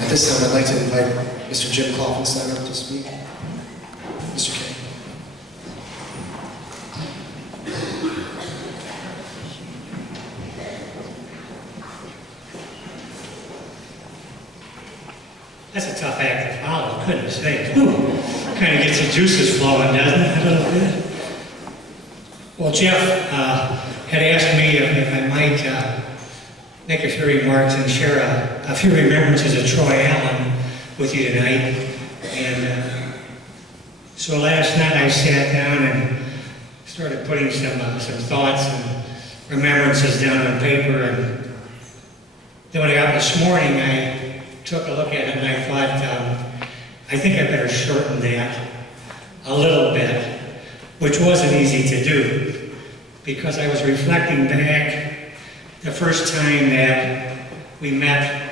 At this time, I'd like to invite Mr. Jim Klopfenstein up to speak. Mr. King. That's a tough act to follow, goodness sakes. Kind of gets the juices flowing, doesn't it, a little bit? Well, Jeff had asked me if I might make a few remarks and share a few remembrances of Troy Allen with you tonight. And so last night I sat down and started putting some thoughts and remembrances down on paper. And then when I got up this morning, I took a look at it and I thought, I think I better shorten that a little bit, which wasn't easy to do, because I was reflecting back the first time that we met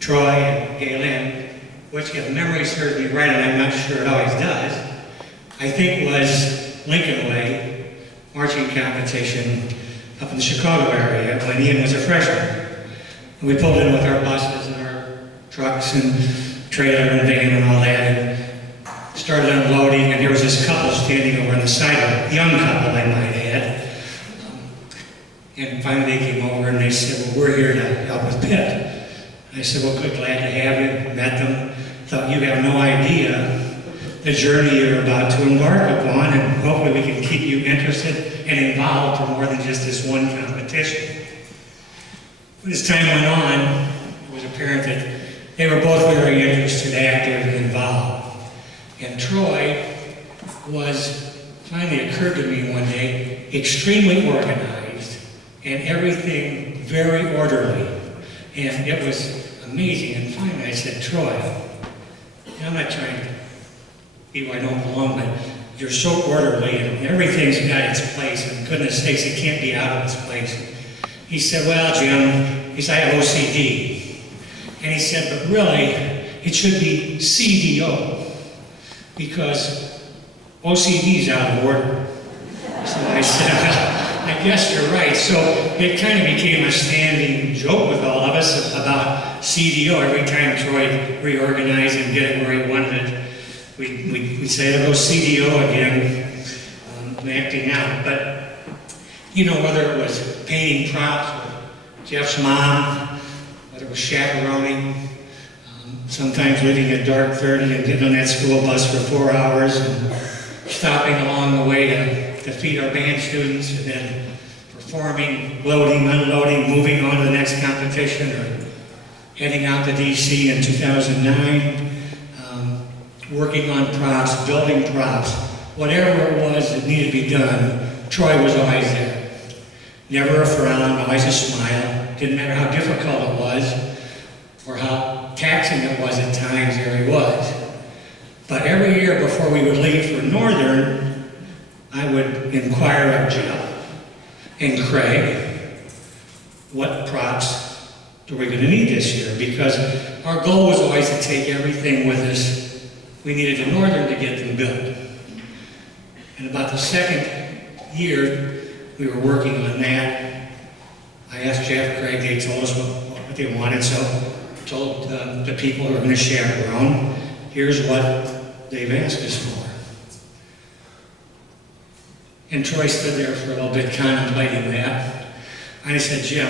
Troy and Galen, which if memory serves me right, and I'm not sure it always does, I think was Lincoln Way marching competition up in the Chicago area when Ian was a freshman. And we pulled in with our buses and our trucks and trailer and van and all that, and started unloading, and there was this couple standing over on the sidewalk, young couple I might add. And finally they came over and they said, well, we're here to help with Pitt. And I said, well, good, glad to have you. Met them. Thought you have no idea the journey you're about to embark upon, and hopefully we can keep you interested and involved for more than just this one competition. But as time went on, it was apparent that they were both very interested, active, and involved. And Troy was, finally occurred to me one day, extremely organized and everything very orderly. And it was amazing. And finally I said, Troy, I'm not trying to be where I don't belong, but you're so orderly and everything's got its place, and goodness sakes, it can't be out of its place. He said, well, Jim, I have OCD. And he said, but really, it should be CDO, because OCD's out of order. So I said, I guess you're right. So it kind of became a standing joke with all of us about CDO. Every time Troy reorganized and get it where he wanted it, we'd say, I'll go CDO again, acting out. But, you know, whether it was painting props with Jeff's mom, whether it was chaperoning, sometimes leaving at dark 30 and getting on that school bus for 4 hours and stopping along the way to feed our band students, and then performing, loading, unloading, moving on to the next competition, or heading out to DC in 2009, working on props, building props, whatever it was that needed to be done, Troy was always there. Never a frown, always a smile. Didn't matter how difficult it was or how taxing it was at times, there he was. But every year before we would leave for Northern, I would inquire of Jeff and Craig, what props are we going to need this year? Because our goal was always to take everything with us we needed to Northern to get them built. And about the second year we were working on that, I asked Jeff, Craig, they told us what they wanted, so I told the people who were going to chaperone, here's what they've asked us for. And Troy stood there for a little bit contemplating that. And I said, Jim,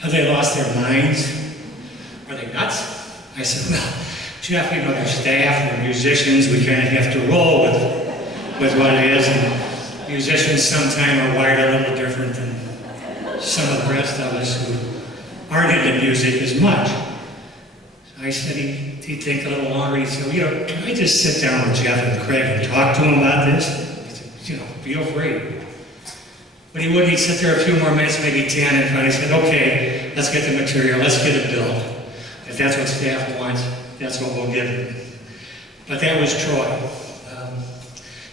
have they lost their minds? Are they nuts? I said, well, Jeff, you know, they're staff, they're musicians, we kind of have to roll with what it is. And musicians sometimes are wired a little different than some of the rest of us who aren't into music as much. So I said he'd think a little longer. He said, well, you know, can I just sit down with Jeff and Craig and talk to them about this? I said, you know, feel free. But he wouldn't. He'd sit there a few more minutes, maybe 10, and finally said, okay, let's get the material, let's get it built. If that's what staff wants, that's what we'll give them. But that was Troy.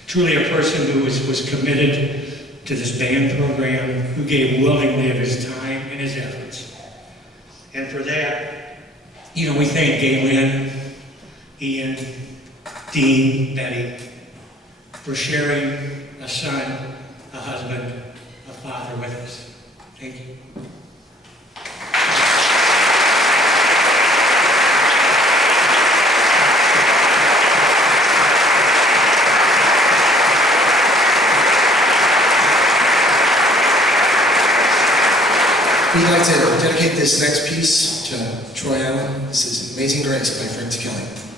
Truly a person who was committed to this band program, who gave willingly of his time and his efforts. And for that, you know, we thank Galen, Ian, Dean, Betty, for sharing a son, a husband, a father with us. Thank you. We'd like to dedicate this next piece to Troy Allen. This is Amazing Grace by Frank Ticheli.